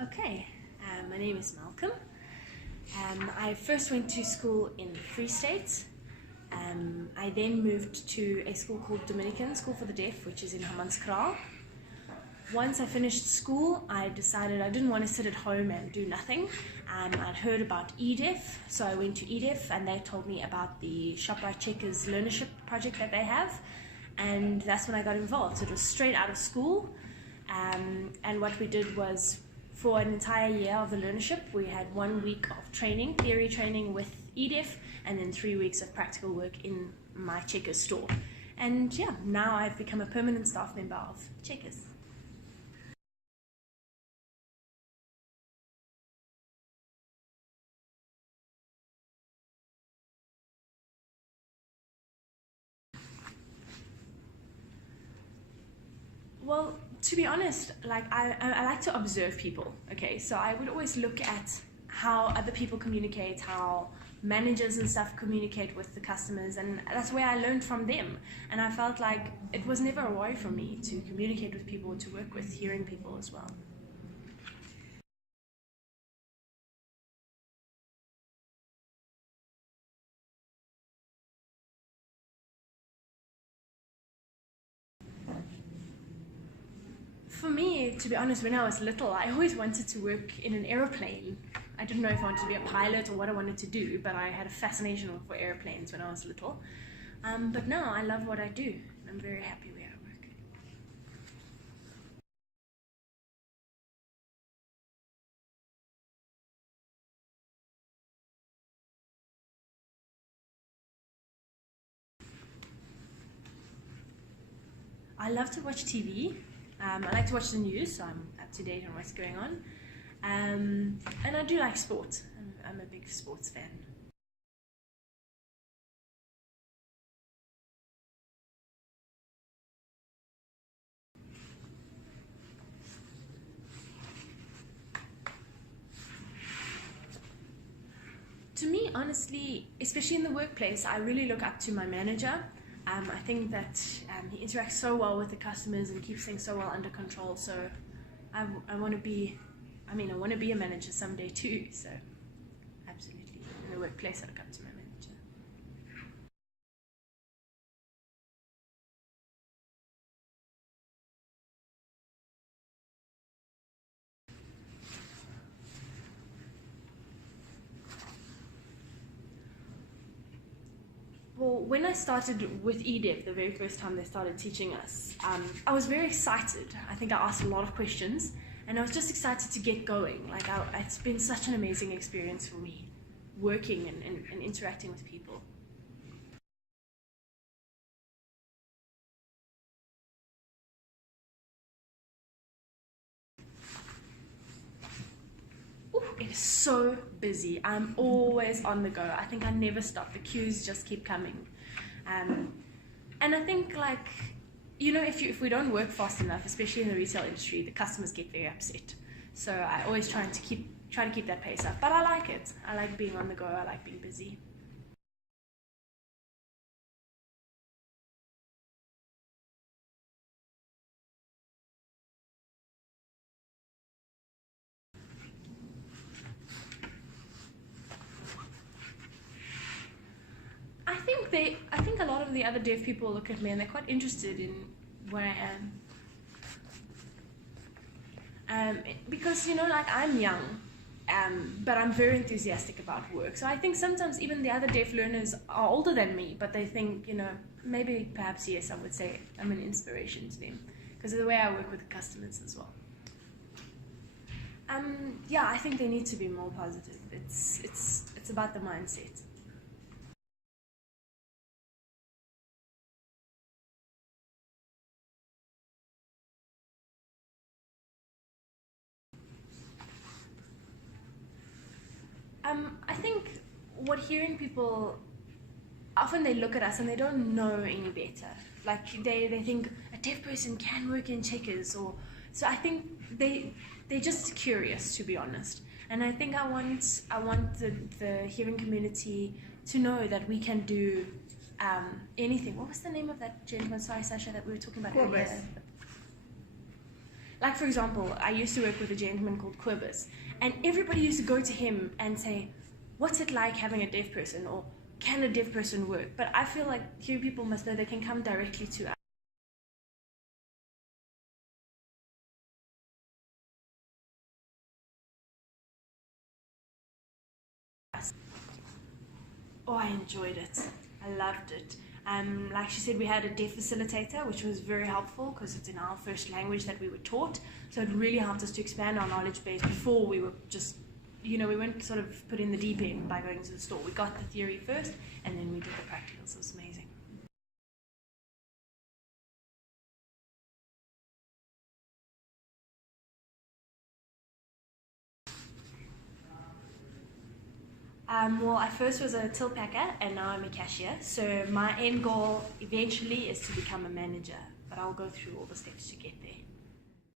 Okay, my name is Malcolm. I first went to school in Free State. I then moved to a school called Dominican School for the Deaf, which is in Hammanskraal. Once I finished school, I decided I didn't want to sit at home and do nothing. I'd heard about EDEF, so I went to EDEF and they told me about the Shoprite Checkers learnership project that they have, and that's when I got involved. So it was straight out of school, and what we did was, for an entire year of the learnership, we had 1 week of training, theory training with EDEF, and then 3 weeks of practical work in my Checkers store. And yeah, now I've become a permanent staff member of Checkers. Well, to be honest, I like to observe people, okay? So I would always look at how other people communicate, how managers and stuff communicate with the customers, and that's where I learned from them. And I felt like it was never a worry for me to communicate with people, to work with hearing people as well. For me, to be honest, when I was little, I always wanted to work in an aeroplane. I didn't know if I wanted to be a pilot or what I wanted to do, but I had a fascination for airplanes when I was little. But now I love what I do. I'm very happy where I work. I love to watch TV. I like to watch the news, so I'm up to date on what's going on. And I do like sport. I'm a big sports fan. To me, honestly, especially in the workplace, I really look up to my manager. I think that he interacts so well with the customers and keeps things so well under control. So I want to be, I want to be a manager someday too. So absolutely, in the workplace, I look up to my manager. Well, when I started with EDEF, the very first time they started teaching us, I was very excited. I think I asked a lot of questions, and I was just excited to get going. It's been such an amazing experience for me, working and interacting with people. Ooh, it is so busy. I'm always on the go. I think I never stop. The queues just keep coming. And I think, if we don't work fast enough, especially in the retail industry, the customers get very upset. So I always try to keep that pace up. But I like it. I like being on the go. I like being busy. I think a lot of the other deaf people look at me and they're quite interested in where I am. Because, I'm young, but I'm very enthusiastic about work. So I think sometimes even the other deaf learners are older than me, but they think, maybe perhaps, yes, I would say I'm an inspiration to them because of the way I work with the customers as well. Yeah, I think they need to be more positive. It's about the mindset. I think what hearing people, often they look at us and they don't know any better. Like they think a deaf person can work in Checkers, so I think they're just curious, to be honest. And I think I want the hearing community to know that we can do anything. What was the name of that gentleman, sorry Sasha, that we were talking about earlier? Like, for example, I used to work with a gentleman called Quibus, and everybody used to go to him and say, what's it like having a deaf person, or can a deaf person work? But I feel like hearing people must know they can come directly to us. Oh, I enjoyed it. I loved it. Like she said, we had a deaf facilitator, which was very helpful because it's in our first language that we were taught. So it really helped us to expand our knowledge base before we were just, we weren't sort of put in the deep end by going to the store. We got the theory first, and then we did the practicals. It was amazing. Well, I first was a till packer, and now I'm a cashier. So my end goal eventually is to become a manager, but I'll go through all the steps to get there.